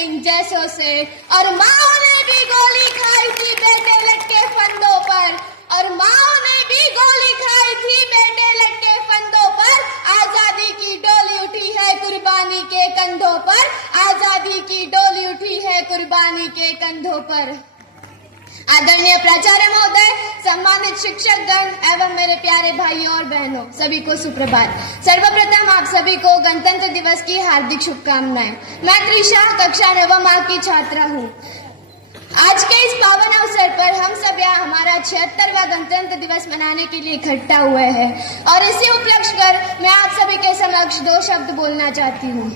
सिंह जैसों से। और माओ ने भी गोली खाई थी बेटे लटके फंदों पर, और माओ ने भी गोली खाई थी बेटे लटके फंदों पर। आजादी की डोली उठी है कुर्बानी के कंधों पर, आजादी की डोली उठी है कुर्बानी के कंधों पर। आदरणीय प्राचार्य महोदय, सम्मानित शिक्षकगण एवं मेरे प्यारे भाइयों और बहनों, सभी को सुप्रभात। सर्वप्रथम आप सभी को गणतंत्र दिवस की हार्दिक शुभकामनाएं। मैं त्रिशा कक्षा 9 की छात्रा हूँ। आज के इस पावन अवसर पर हम सब यहाँ हमारा 76वां गणतंत्र दिवस मनाने के लिए इकट्ठा हुए हैं और इसी उपलक्ष्य पर मैं आप सभी के समक्ष 2 शब्द बोलना चाहती हूँ।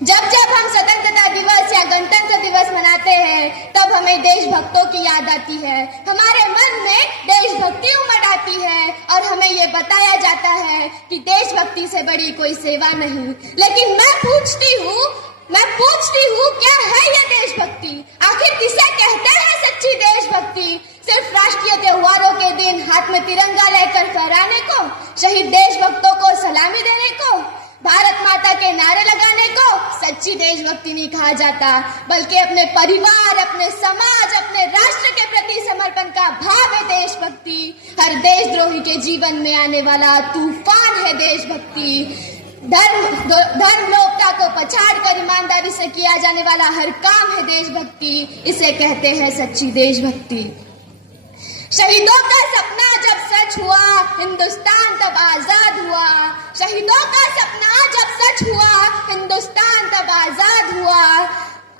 जब जब हम स्वतंत्रता दिवस या गणतंत्र दिवस मनाते हैं तब हमें देशभक्तों की याद आती है, हमारे मन में देशभक्ति उमड़ आती है और हमें ये बताया जाता है कि देशभक्ति से बड़ी कोई सेवा नहीं। लेकिन मैं पूछती हूँ क्या है ये देशभक्ति? आखिर किसे कहते हैं सच्ची देशभक्ति? सिर्फ राष्ट्रीय त्योहारों के दिन हाथ में तिरंगा लेकर फहराने को, शहीद देशभक्तों को सलामी देने को, भारत माता के नारे लगाने को सच्ची देशभक्ति नहीं कहा जाता, बल्कि अपने परिवार, अपने समाज, अपने राष्ट्र के प्रति समर्पण का भाव है देशभक्ति। हर देशद्रोही के जीवन में आने वाला तूफान है देशभक्ति। धर्मलोकता को पछाड़ कर ईमानदारी से किया जाने वाला हर काम है देशभक्ति। इसे कहते हैं सच्ची देशभक्ति। शहीदों का सपना जब सच हुआ, हिंदुस्तान तब आजाद हुआ। शहीदों का सपना जब सच हुआ, हिंदुस्तान तब आजाद हुआ।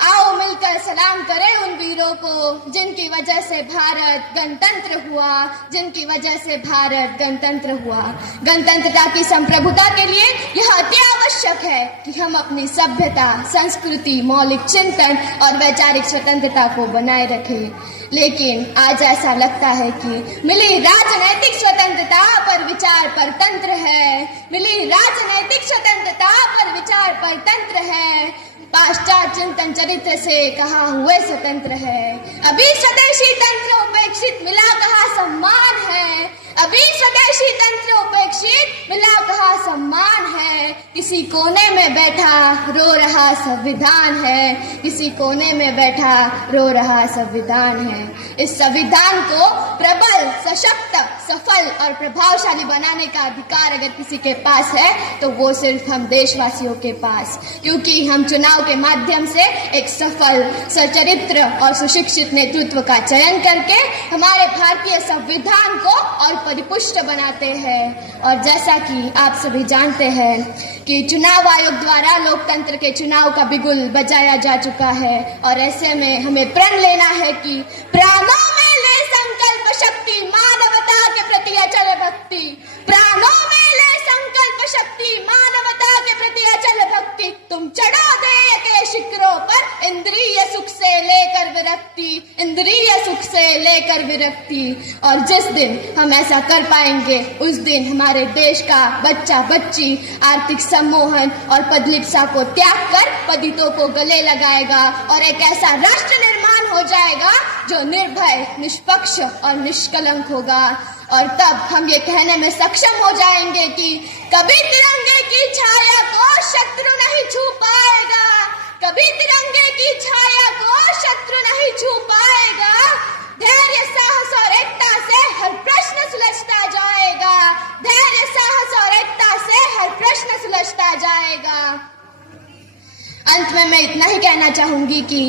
आओ मिलकर सलाम करें उन वीरों को जिनकी वजह से भारत गणतंत्र हुआ, जिनकी वजह से भारत गणतंत्र हुआ। गणतंत्रता की संप्रभुता के लिए यह अति आवश्यक है कि हम अपनी सभ्यता, संस्कृति, मौलिक चिंतन और वैचारिक स्वतंत्रता को बनाए रखें। लेकिन आज ऐसा लगता है कि मिली राजनैतिक स्वतंत्रता पर विचार परतंत्र है, मिली राजनैतिक स्वतंत्रता पर विचार परतंत्र है। पाश्चात्य चिंतन चरित्र से कहाँ हुए स्वतंत्र है, अभी स्वदेशी तंत्र उपेक्षित मिला कहाँ सम्मान है, अभी स्वदेशी तंत्र उपेक्षित मिला कहाँ सम्मान है। किसी कोने में बैठा रो रहा संविधान है, किसी कोने में बैठा रो रहा संविधान है। इस संविधान को प्रबल, सशक्त, सफल और प्रभावशाली बनाने का अधिकार अगर किसी के पास है तो वो सिर्फ हम देशवासियों के पास, क्योंकि हम चुनाव के माध्यम से एक सफल, सचरित्र और सुशिक्षित नेतृत्व का चयन करके हमारे भारतीय संविधान को और परिपुष्ट बनाते हैं। और जैसा कि आप सभी जानते हैं कि चुनाव आयोग द्वारा लोकतंत्र के चुनाव का बिगुल बजाया जा चुका है और ऐसे में हमें प्रण लेना है कि प्राणों में ले संकल्प शक्ति, मानवता के प्रति अचल भक्ति। प्राणों में ले संकल्प शक्ति, मानवता के प्रति अचल भक्ति। तुम चढ़ा दे के शिखरों पर इंद्रिय सुख से लेकर विरक्ति, इंद्रिय सुख से लेकर विरक्ति। और जिस दिन हम ऐसा कर पाएंगे उस दिन हमारे देश का बच्चा बच्ची आर्थिक सम्मोहन और पदलिप्सा को त्याग कर पतितों को गले लगाएगा और एक ऐसा राष्ट्र निर्माण हो जाएगा जो निर्भय, निष्पक्ष और निष्कलंक होगा। और तब हम ये कहने में सक्षम हो जाएंगे कि कभी तिरंगे की छाया को शत्रु नहीं छू पाएगा, कभी तिरंगे की छाया को शत्रु नहीं छू पाएगा। धैर्य, साहस और एकता से हर प्रश्न सुलझता जाएगा, धैर्य, साहस और एकता से हर प्रश्न सुलझता जाएगा। अंत में मैं इतना ही कहना चाहूंगी कि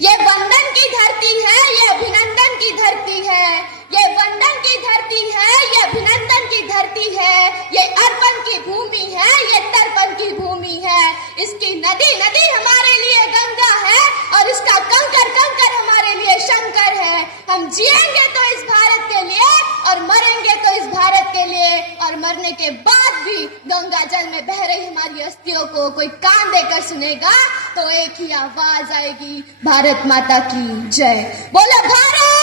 ये वंदन की धरती है, ये अभिनंदन की धरती है, ये वंदन की धरती है, ये अभिनंदन की धरती है, ये अर्पण की भूमि है, ये तर्पण की भूमि है। इसकी नदी नदी हमारे लिए गंगा है और इसका कंकर कंकर हमारे लिए शंकर है। हम जिएंगे तो इस भारत के लिए और मरेंगे तो इस भारत के लिए, और मरने के बाद भी गंगा जल में बह रही हमारी अस्थियों को कोई कान देकर सुनेगा तो एक ही आवाज आएगी, भारत माता की जय। बोलो भारत